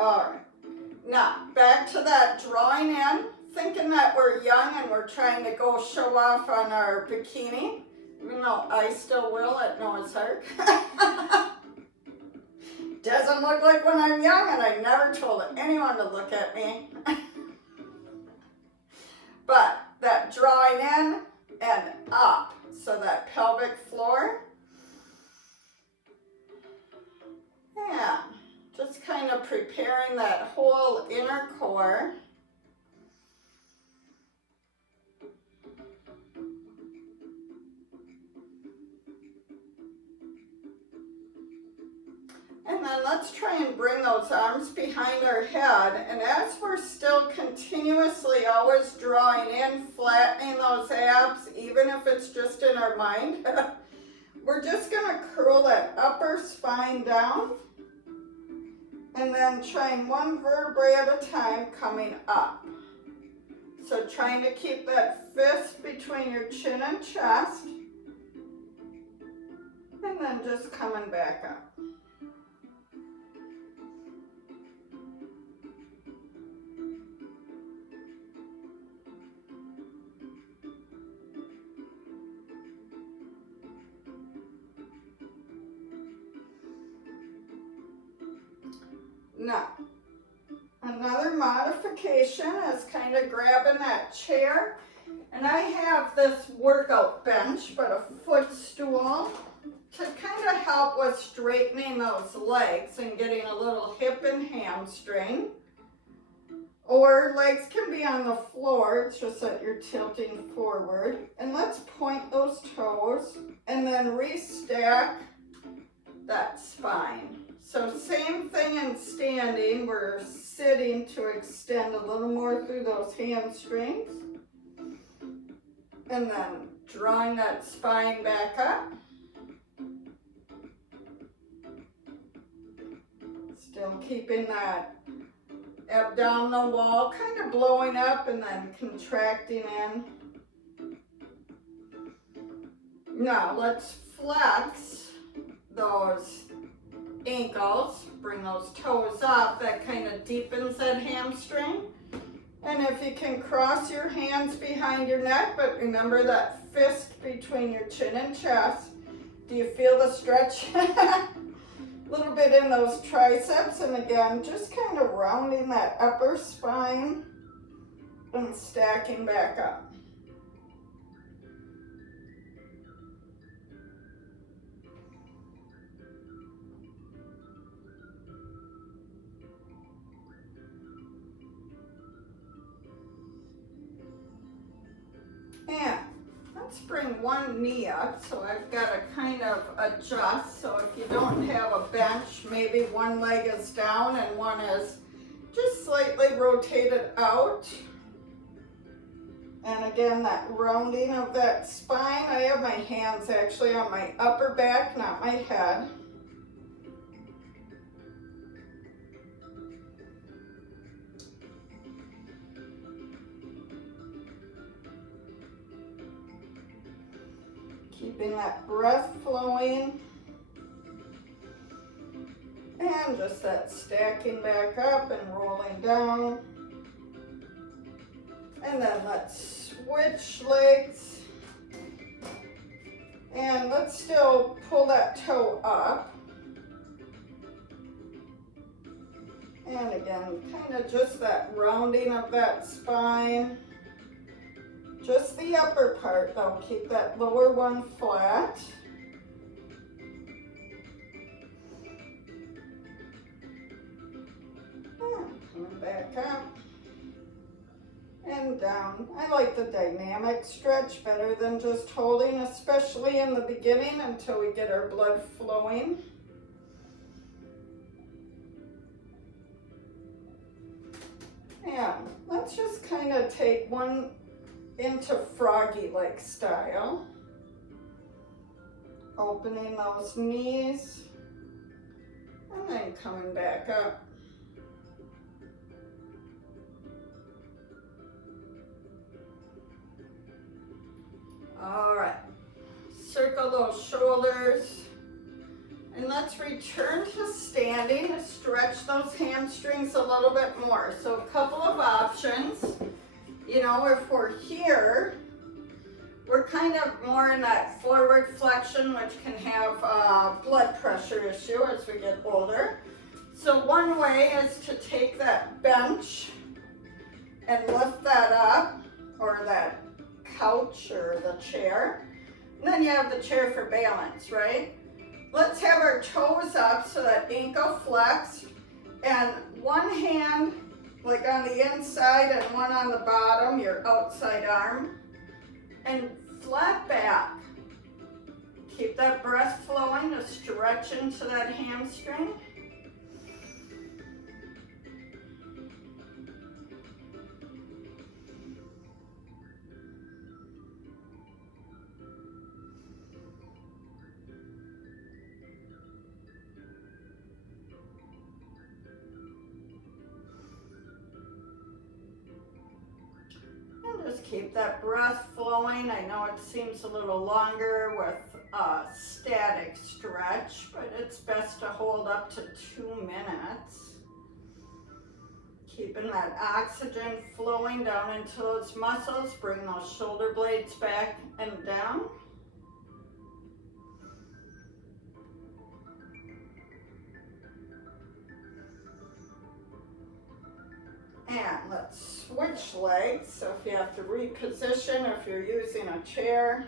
All right. Now, back to that drawing in, thinking that we're young and we're trying to go show off on our bikini, even though I still will at Noah's Ark. Doesn't look like when I'm young, and I never told anyone to look at me. But that drawing in and up, so that pelvic floor. Yeah, just kind of preparing that whole inner core. And then let's try and bring those arms behind our head. And as we're still continuously always drawing in, flattening those abs, even if it's just in our mind, we're just going to curl that upper spine down. And then trying one vertebrae at a time coming up. So trying to keep that fist between your chin and chest. And then just coming back up. Now, another modification is kind of grabbing that chair. And I have this workout bench, but a footstool to kind of help with straightening those legs and getting a little hip and hamstring. Or legs can be on the floor, it's just that you're tilting forward. And let's point those toes and then restack that spine. So same thing in standing, we're sitting to extend a little more through those hamstrings. And then drawing that spine back up. Still keeping that abdominal wall kind of blowing up and then contracting in. Now let's flex those ankles, bring those toes up, that kind of deepens that hamstring. And if you can cross your hands behind your neck, but remember that fist between your chin and chest. Do you feel the stretch? A little bit in those triceps, and again, just kind of rounding that upper spine and stacking back up. And let's bring one knee up, so I've got to kind of adjust. So if you don't have a bench, maybe one leg is down and one is just slightly rotated out. And again, that rounding of that spine. I have my hands actually on my upper back, not my head. Keeping that breath flowing. And just that stacking back up and rolling down. And then let's switch legs. And let's still pull that toe up. And again, kind of just that rounding of that spine. Just the upper part though, keep that lower one flat. And coming back up and down. I like the dynamic stretch better than just holding, especially in the beginning until we get our blood flowing. And let's just kind of take one into froggy-like style. Opening those knees and then coming back up. All right, circle those shoulders and let's let's return to standing to stretch those hamstrings a little bit more. So a couple of options. You know, if we're here, we're kind of more in that forward flexion, which can have a blood pressure issue as we get older. So one way is to take that bench and lift that up, or that couch or the chair. And then you have the chair for balance, right? Let's have our toes up so that ankle flexed, and one hand like on the inside and one on the bottom, your outside arm, and flat back. Keep that breath flowing to stretch into that hamstring. Just keep that breath flowing. I know it seems a little longer with a static stretch, but it's best to hold up to 2 minutes. Keeping that oxygen flowing down into those muscles. Bring those shoulder blades back and down. And let's switch legs. So if you have to reposition, if you're using a chair.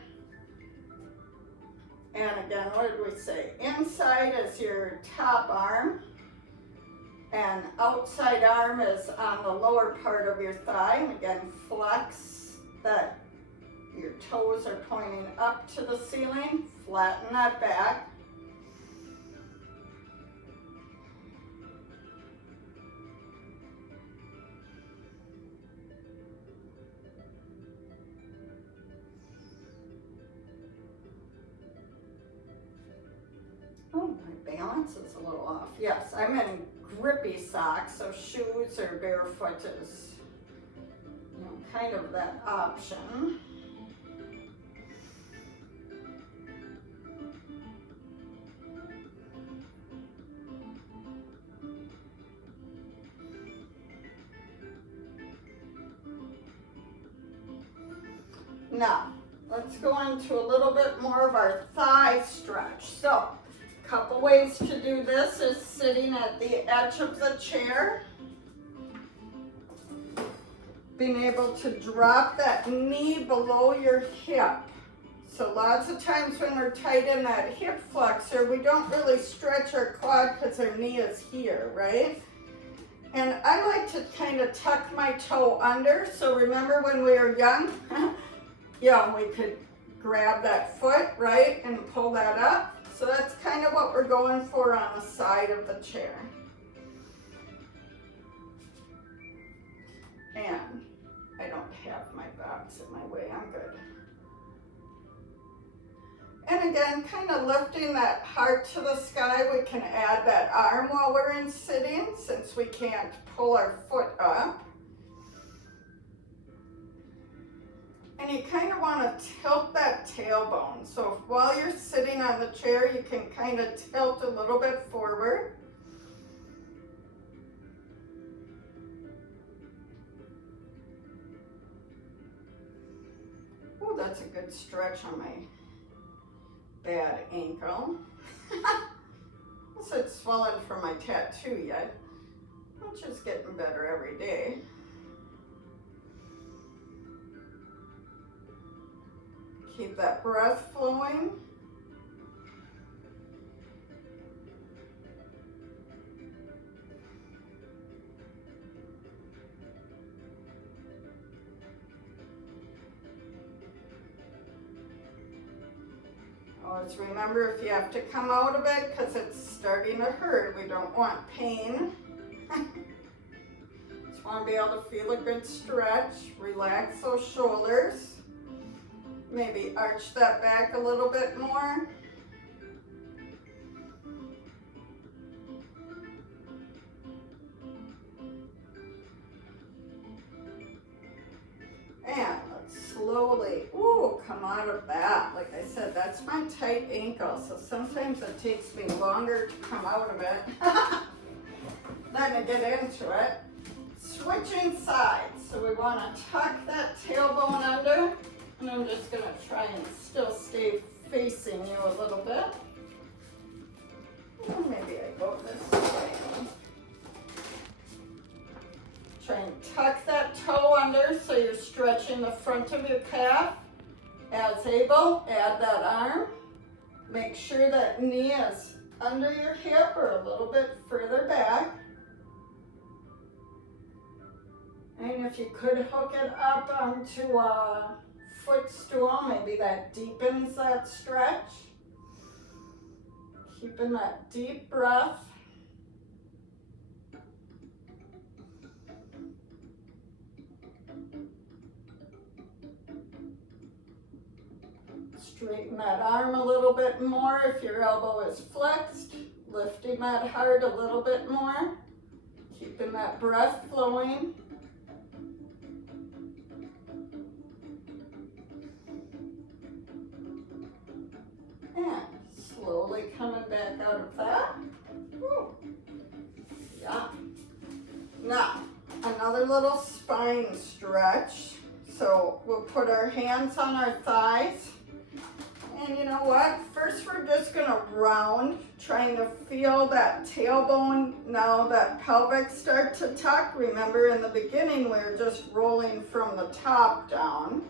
And again, what did we say? Inside is your top arm, and outside arm is on the lower part of your thigh. And again, flex that your toes are pointing up to the ceiling. Flatten that back. Oh, my balance is a little off. Yes, I'm in grippy socks, so shoes or barefoot is, you know, kind of that option. Now, let's go into a little bit more of our thigh stretch. So, a couple ways to do this is sitting at the edge of the chair. Being able to drop that knee below your hip. So lots of times when we're tight in that hip flexor, we don't really stretch our quad because our knee is here, right? And I like to kind of tuck my toe under. So remember when we were young? Yeah, we could grab that foot, right, and pull that up. So that's kind of what we're going for on the side of the chair. And I don't have my box in my way, I'm good. And again, kind of lifting that heart to the sky. We can add that arm while we're in sitting since we can't pull our foot up. And you kind of want to tilt that tailbone. So if, while you're sitting on the chair, you can kind of tilt a little bit forward. Oh, that's a good stretch on my bad ankle. It's swollen from my tattoo yet, which is getting better every day. Keep that breath flowing. Always remember if you have to come out of it because it's starting to hurt, we don't want pain. Just want to be able to feel a good stretch. Relax those shoulders. Maybe arch that back a little bit more. And let's slowly, come out of that. Like I said, that's my tight ankle, so sometimes it takes me longer to come out of it than to get into it. Switching sides, so we want to tuck that tailbone under, and I'm just going to try and still stay facing you a little bit. Well, maybe I go this way. Try and tuck that toe under so you're stretching the front of your calf. As able, add that arm. Make sure that knee is under your hip or a little bit further back. And if you could hook it up onto a footstool, maybe that deepens that stretch. Keeping that deep breath. Straighten that arm a little bit more if your elbow is flexed. Lifting that heart a little bit more. Keeping that breath flowing. And slowly coming back out of that. Woo. Yeah. Now, another little spine stretch. So we'll put our hands on our thighs. And you know what? First we're just gonna round, trying to feel that tailbone, now that pelvic start to tuck. Remember in the beginning we were just rolling from the top down.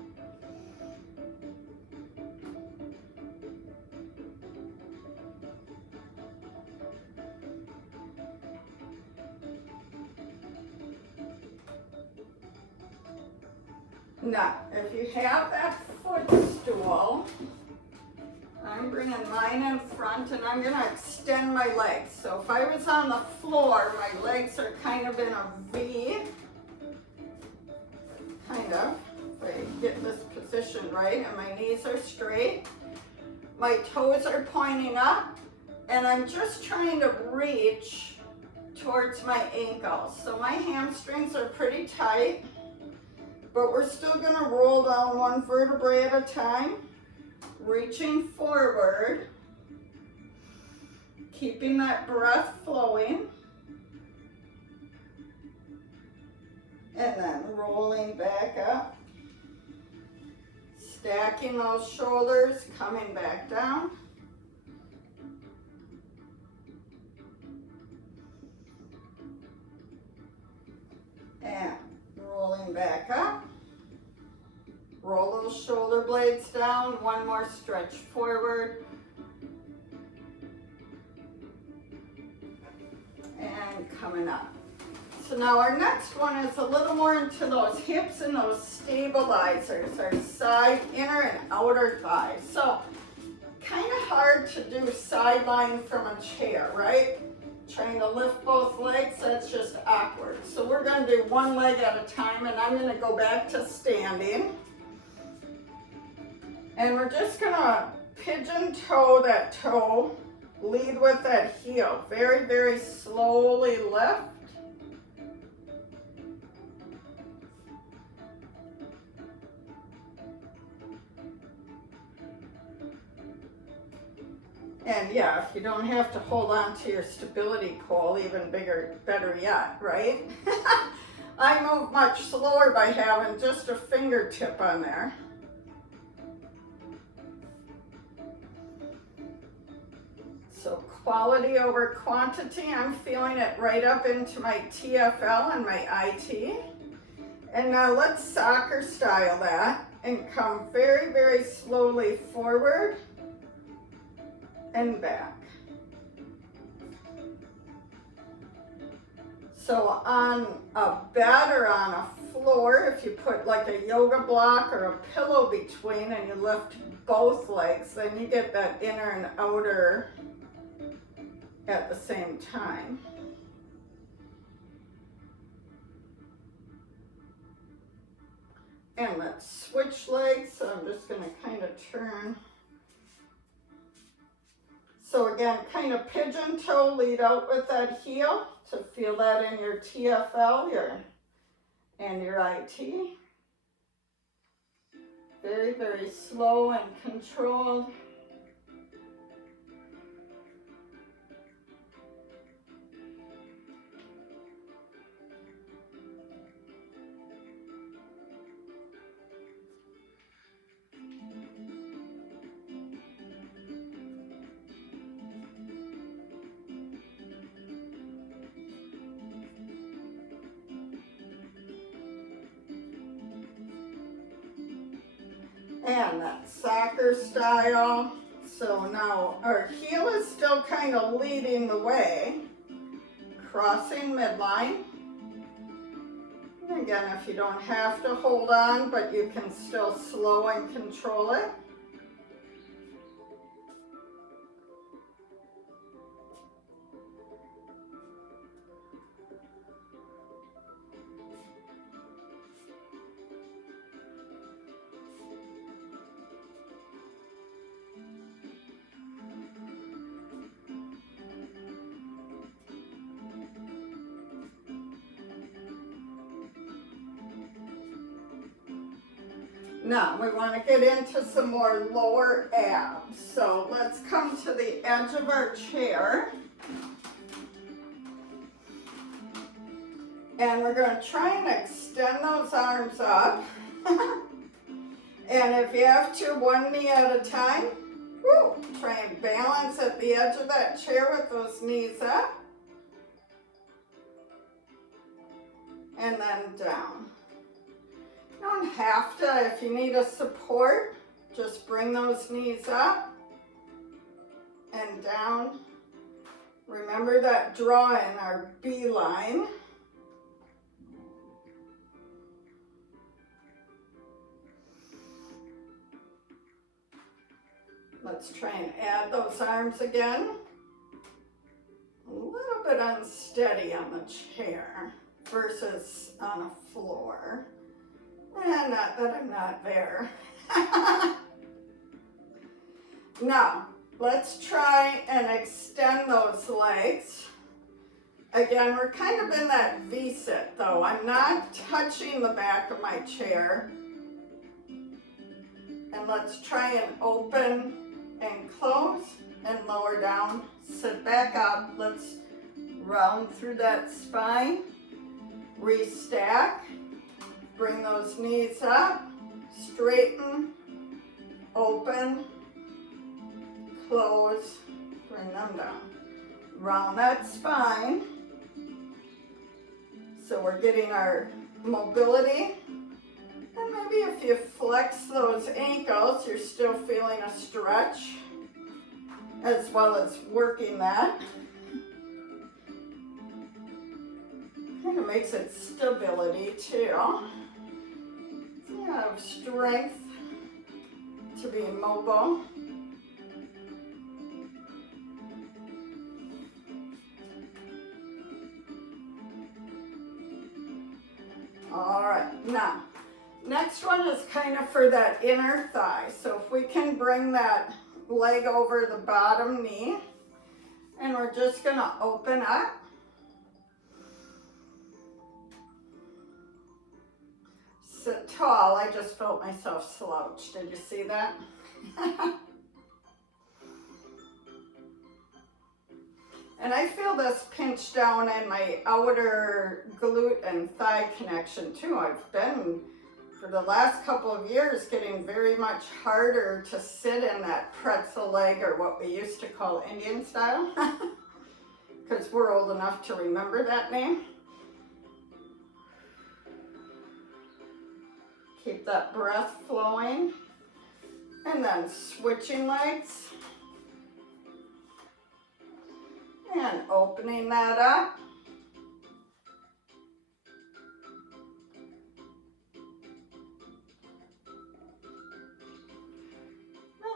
Now, if you have that footstool, I'm bringing mine in front and I'm going to extend my legs. So if I was on the floor, my legs are kind of in a V. Kind of. If I get this position right and my knees are straight. My toes are pointing up and I'm just trying to reach towards my ankles. So my hamstrings are pretty tight, but we're still going to roll down one vertebrae at a time. Reaching forward, keeping that breath flowing, and then rolling back up, stacking those shoulders, coming back down, and rolling back up. Roll those shoulder blades down, one more stretch forward. And coming up. So now our next one is a little more into those hips and those stabilizers, our side, inner and outer thighs. So kind of hard to do sideline from a chair, right? Trying to lift both legs, that's just awkward. So we're going to do one leg at a time and I'm going to go back to standing. And we're just gonna pigeon toe that toe, lead with that heel. Very, very slowly lift. And yeah, if you don't have to hold on to your stability pole, even better yet, right? I move much slower by having just a fingertip on there. So quality over quantity, I'm feeling it right up into my TFL and my IT. And now let's soccer style that and come very, very slowly forward and back. So on a bed or on a floor, if you put like a yoga block or a pillow between and you lift both legs, then you get that inner and outer at the same time. And let's switch legs. So I'm just going to kind of turn. So again, kind of pigeon toe, lead out with that heel to feel that in your TFL and your IT. Very, very slow and controlled. And that soccer style. So now our heel is still kind of leading the way, crossing midline. And again, if you don't have to hold on, but you can still slow and control it. Now we want to get into some more lower abs. So let's come to the edge of our chair. And we're going to try and extend those arms up. And if you have to, one knee at a time. Woo, try and balance at the edge of that chair with those knees up. And then down. You don't have to, if you need a support, just bring those knees up and down. Remember that draw in our B line. Let's try and add those arms again. A little bit unsteady on the chair versus on a floor. Not that I'm not there. Now, let's try and extend those legs. Again, we're kind of in that V-sit though. I'm not touching the back of my chair. And let's try and open and close and lower down. Sit back up. Let's round through that spine. Restack. Bring those knees up, straighten, open, close, bring them down. Round that spine. So we're getting our mobility. And maybe if you flex those ankles, you're still feeling a stretch, as well as working that. Kind of makes it stability too. You have strength to be mobile. All right, now, next one is kind of for that inner thigh. So if we can bring that leg over the bottom knee, and we're just gonna open up. Sit tall. I just felt myself slouch. Did you see that? And I feel this pinch down in my outer glute and thigh connection too. I've been, for the last couple of years, getting very much harder to sit in that pretzel leg, or what we used to call Indian style, because we're old enough to remember that name. Keep that breath flowing. And then switching legs. And opening that up.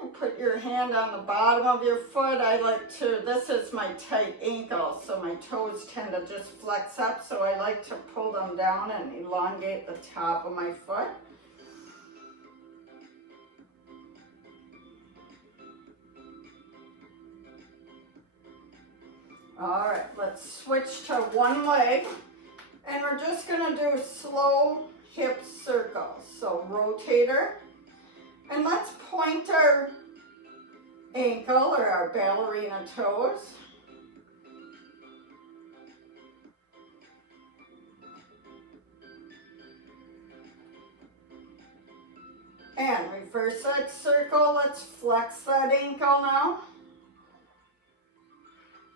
And put your hand on the bottom of your foot. I like to, this is my tight ankle, so my toes tend to just flex up, so I like to pull them down and elongate the top of my foot. All right, let's switch to one leg, and we're just gonna do slow hip circles. So rotator, And let's point our ankle or our ballerina toes. And reverse that circle. Let's flex that ankle now.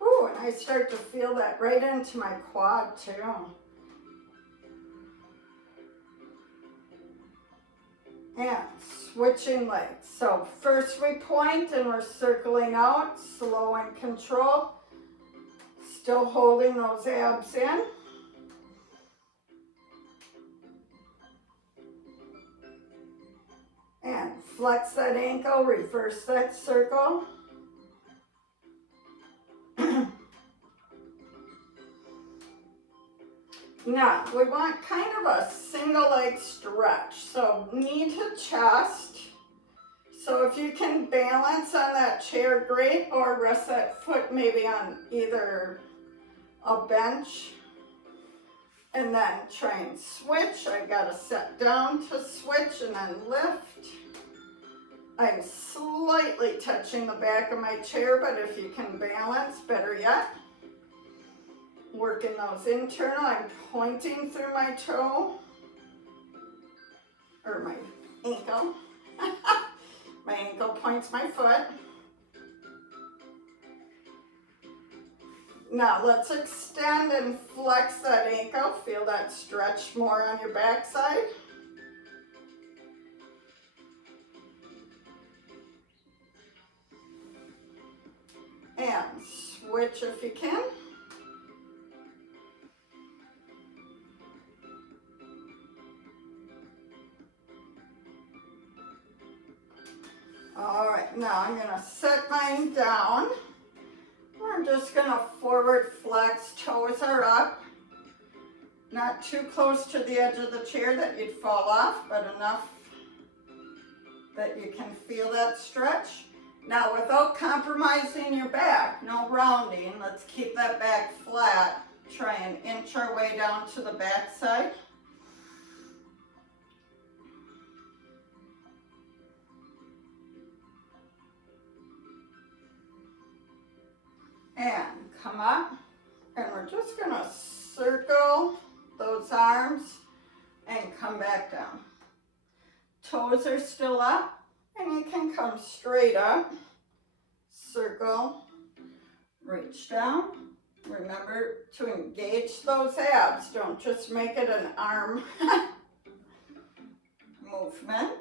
Ooh, and I start to feel that right into my quad too. And switching legs. So first we point and we're circling out, slow and control. Still holding those abs in. And flex that ankle, reverse that circle. Now, we want kind of a single leg stretch. So knee to chest. So if you can balance on that chair, great, or rest that foot maybe on either a bench. And then try and switch. I gotta set down to switch and then lift. I'm slightly touching the back of my chair, but if you can balance, better yet. Working those internal, I'm pointing through my toe, or my ankle. My ankle points my foot. Now let's extend and flex that ankle. Feel that stretch more on your backside. And switch if you can. All right, now I'm gonna set mine down. We're just gonna forward flex, toes are up. Not too close to the edge of the chair that you'd fall off, but enough that you can feel that stretch. Now without compromising your back, no rounding, let's keep that back flat. Try and inch our way down to the back side. And come up, and we're just gonna circle those arms and come back down. Toes are still up, and you can come straight up. Circle, reach down. Remember to engage those abs. Don't just make it an arm movement.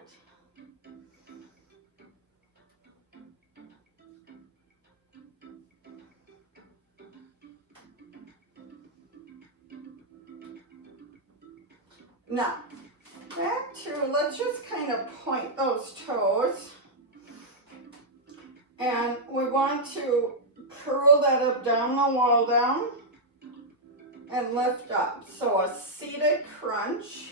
Now, back to, let's just kind of point those toes. And we want to curl that abdominal wall down and lift up. So a seated crunch.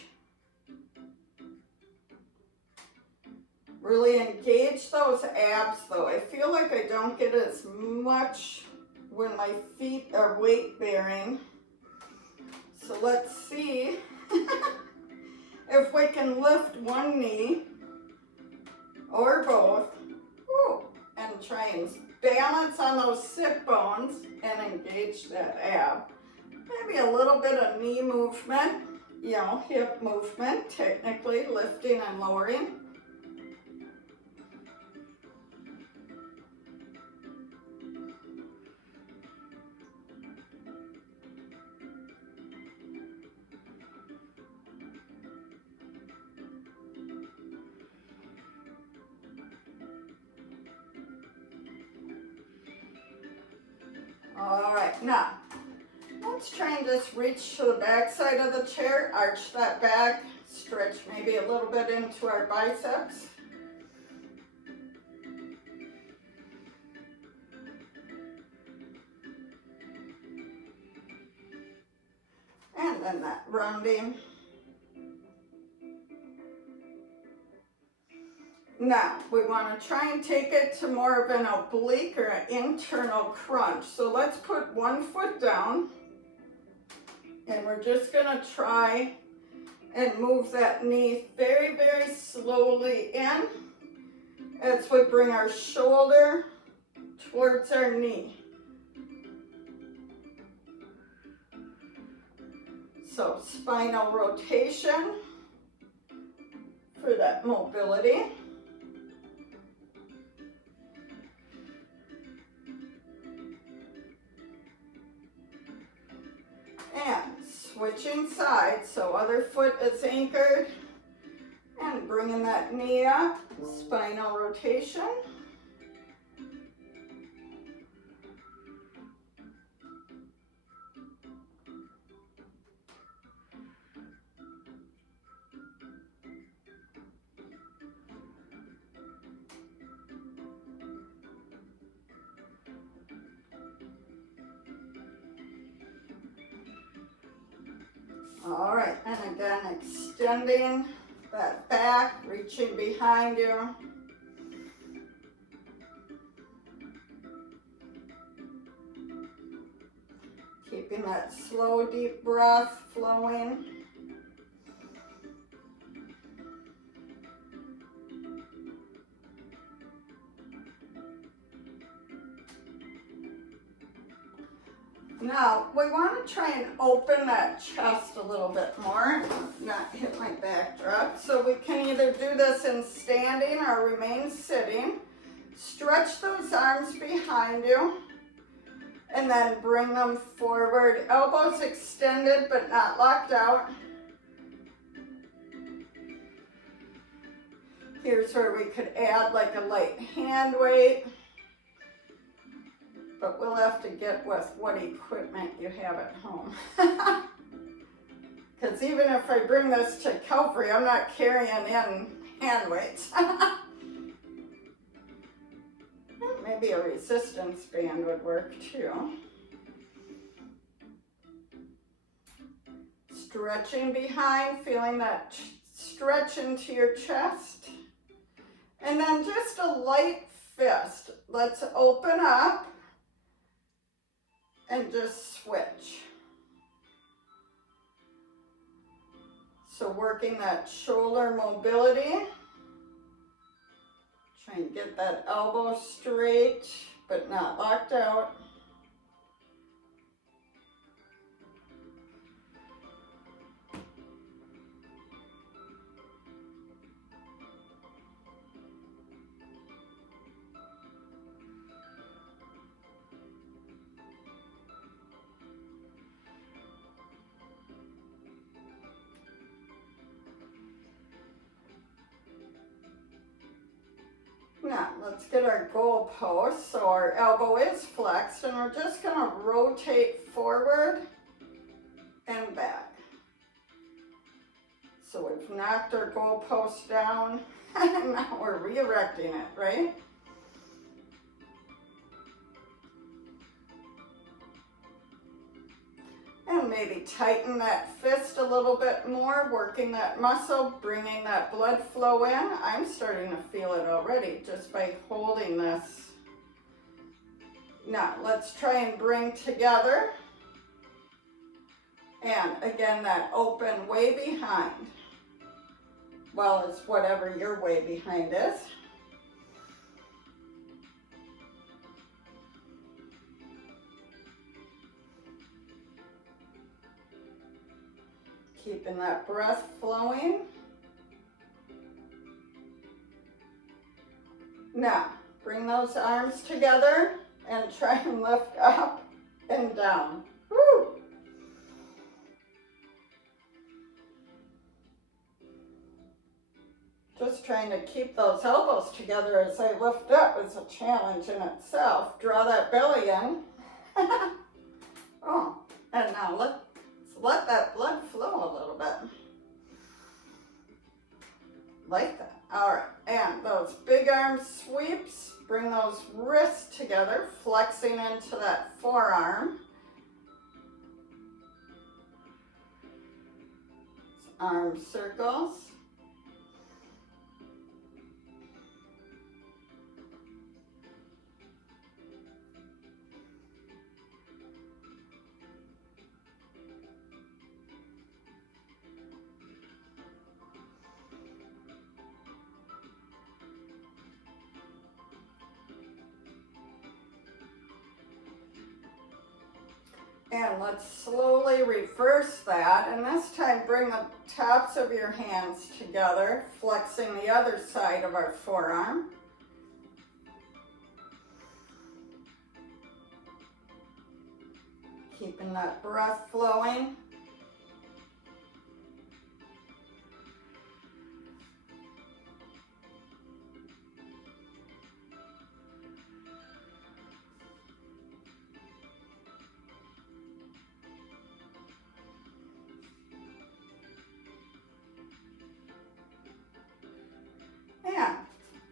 Really engage those abs though. I feel like I don't get as much when my feet are weight bearing. So let's see if we can lift one knee or both. Woo, and try and balance on those sit bones and engage that ab. Maybe a little bit of knee movement, you know, hip movement, technically lifting and lowering. All right, now let's try and just reach to the back side of the chair, arch that back, stretch maybe a little bit into our biceps. And then that rounding. Now, we want to try and take it to more of an oblique or an internal crunch. So let's put one foot down, and we're just going to try and move that knee very, very slowly in as we bring our shoulder towards our knee. So spinal rotation for that mobility. And switching sides, so other foot is anchored. And bringing that knee up, spinal rotation. All right, and again, extending that back, reaching behind you. Keeping that slow, deep breath flowing. Now, we want to try and open that chest a little bit more, not hit my backdrop. So we can either do this in standing or remain sitting. Stretch those arms behind you and then bring them forward. Elbows extended but not locked out. Here's where we could add like a light hand weight. But we'll have to get with what equipment you have at home. Because even if I bring this to Calvary, I'm not carrying in hand weights. Maybe a resistance band would work too. Stretching behind, feeling that stretch into your chest. And then just a light fist. Let's open up. And just switch. So working that shoulder mobility. Try and get that elbow straight, but not locked out. Now, let's get our goal post. So our elbow is flexed and we're just gonna rotate forward and back. So we've knocked our goal post down and now we're re-erecting it, right? And maybe tighten that fist a little bit more, working that muscle, bringing that blood flow in. I'm starting to feel it already just by holding this. Now, let's try and bring together. And again, that open way behind. Well, it's whatever your way behind is. Keeping that breath flowing. Now, bring those arms together and try and lift up and down. Woo! Just trying to keep those elbows together as I lift up is a challenge in itself. Draw that belly in. Oh, and now let that blood flow a little bit. Like that. All right, and those big arm sweeps, bring those wrists together, flexing into that forearm. Arm circles. And let's slowly reverse that, and this time bring the tops of your hands together, flexing the other side of our forearm. Keeping that breath flowing. And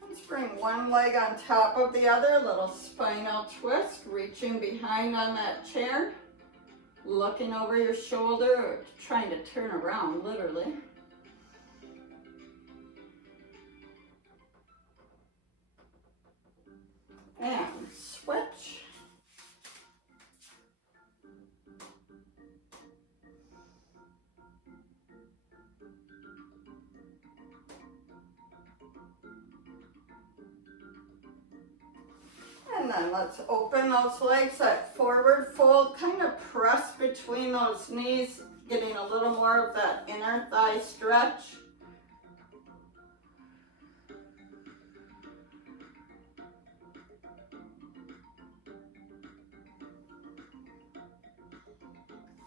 let's bring one leg on top of the other, little spinal twist, reaching behind on that chair, looking over your shoulder, or trying to turn around, literally. And switch. And then let's open those legs, that forward fold, kind of press between those knees, getting a little more of that inner thigh stretch.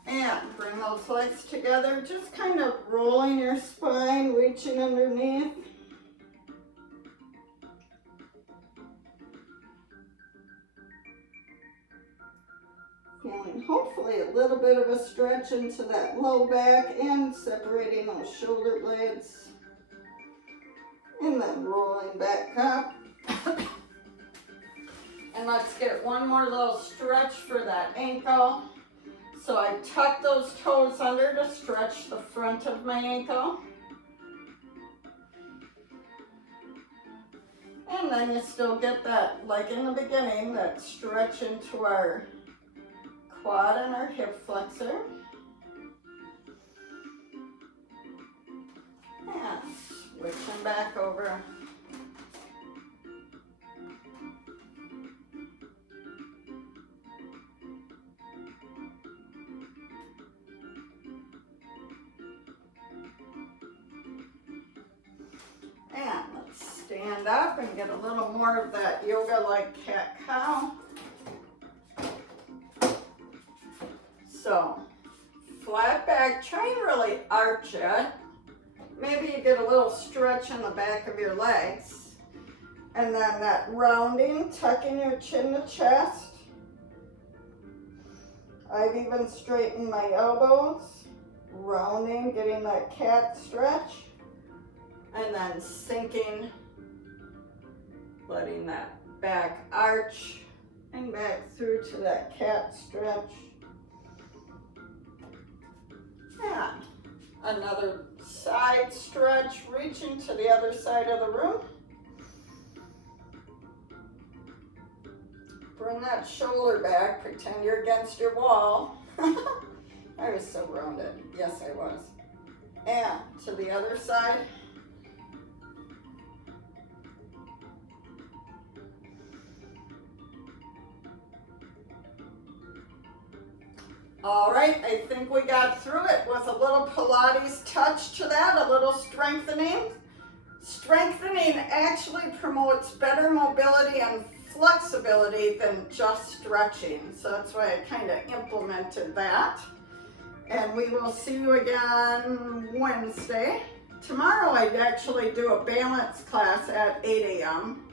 And bring those legs together, just kind of rolling your spine, reaching underneath. Feeling hopefully a little bit of a stretch into that low back and separating those shoulder blades. And then rolling back up. And let's get one more little stretch for that ankle. So I tuck those toes under to stretch the front of my ankle. And then you still get that, like in the beginning, that stretch into our quad and our hip flexor. And switching back over. And let's stand up and get a little more of that yoga-like cat-cow. So, flat back, try and really arch it. Maybe you get a little stretch in the back of your legs. And then that rounding, tucking your chin to chest. I've even straightened my elbows. Rounding, getting that cat stretch. And then sinking, letting that back arch and back through to that cat stretch. And another side stretch, reaching to the other side of the room. Bring that shoulder back, pretend you're against your wall. I was so rounded. Yes, I was. And to the other side. All right, I think we got through it with a little Pilates touch to that, a little strengthening. Strengthening actually promotes better mobility and flexibility than just stretching. So that's why I kind of implemented that. And we will see you again Wednesday. Tomorrow I'd actually do a balance class at 8 a.m.